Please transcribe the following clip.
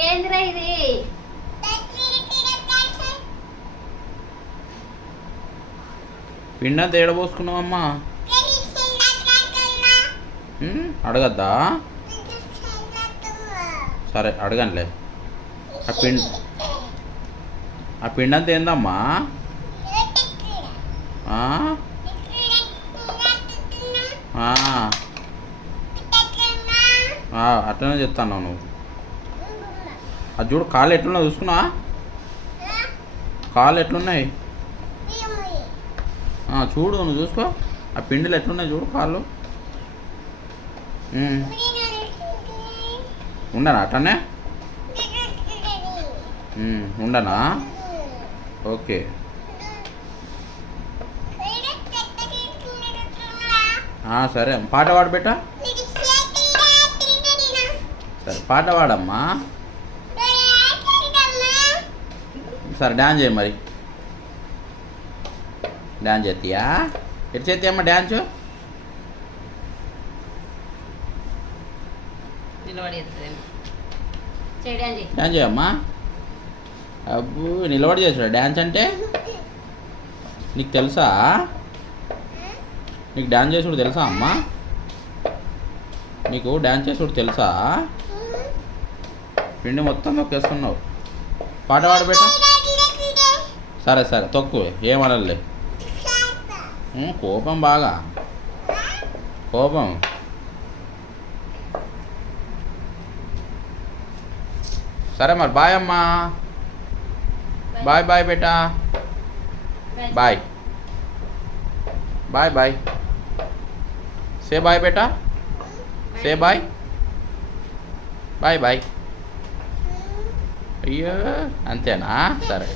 ఏందిరా ఇది? పిండి అంతా ఏడబోసుకున్నావమ్మా? అడగద్దా? సరే అడగనులే. ఆ పిండి అంతా ఏందమ్మా? అట్లనే చెప్తాను నువ్వు. అది చూడు, కాళ్ళు ఎట్లున్నాయి చూసుకున్నావా? కాళ్ళు ఎట్లున్నాయి చూడు, నువ్వు చూసుకో. ఆ పిండిలు ఎట్లున్నాయి చూడు కాళ్ళు. ఉండనా అట్లనే? ఉండనా? ఓకే. సరే పాట పాడు బిడ్డ. సరే పాట పాడమ్మా. సరే డ్యాన్స్ చేయి మరి. డ్యాన్స్ చేస్తాయా? ఎటు చేస్తాయమ్మా డ్యాన్స్? డ్యాన్స్ చేయమ్మా. అబ్బు నిలబడి చేసాడు డ్యాన్స్ అంటే. నీకు తెలుసా? నీకు డ్యాన్స్ చేసుడు తెలుసా అమ్మా? నీకు డ్యాన్స్ చేసుడు తెలుసా? పిండి మొత్తం తొక్కేస్తున్నావు. పాట పాడు బేట. సరే సరే తొక్కు, ఏమనలే. కోపం బాగా, కోపం. సరే మరి బాయ్ అమ్మా. బాయ్ బాయ్ బేటా. Bye bye bye. Say bye బేటా. Say bye. Bye bye. అయ్యో అంతేనా? సరే.